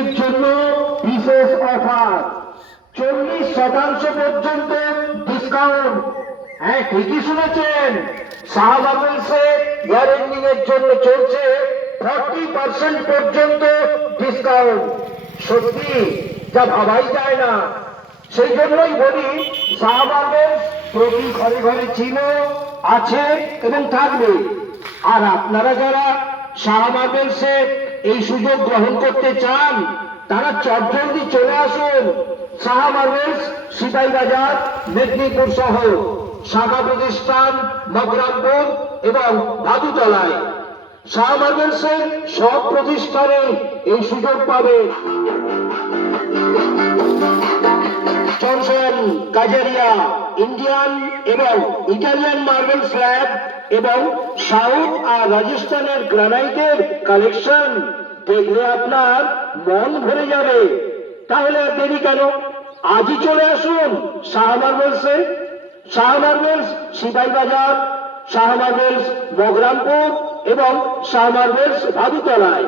এর জন্য বিশেষ অফার, 40% পর্যন্ত ডিসকাউন্ট। হ্যাঁ, ঠিকই শুনেছেন, শাহ মার্বেলসে ইয়ার এন্ডিং এর জন্য চলছে 40% পর্যন্ত ডিসকাউন্ট। সত্যি যা ভাবাই যায় না। সেই জন্যই বলি, শাহ মার্বেলস প্রতি ঘরে ঘরে ছিল, আছে এবং থাকবে। আর আপনারা যারা শাহ মার্বেলসে এই সুযোগ গ্রহণ করতে চান, তারা চটজলদি চলে আসুন শাহ মার্বেলস, সিপাহী বাজার, মেদিনীপুর সহ শাখা প্রতিষ্ঠান মগরামপুর এবং ভাদুতলায়। শাহ মার্বেলসের সব প্রতিষ্ঠানে এই সুযোগ পাবেন। জনসন, কাজারিয়া, ইন্ডিয়ান এবং ইটালিয়ান মার্বেল স্ল্যাব এবং সাউথ আর রাজস্থানের গ্রানাইটের কালেকশন দেখলে আপনার মন ভরে যাবে। তাহলে আর দেরি কেন, আজই চলে আসুন শাহ মার্বেলসে। শাহ মার্বেলস সিপাহী বাজার, শাহ মার্বেলস মগরামপুর এবং শাহ মার্বেলস ভাদুতলায়।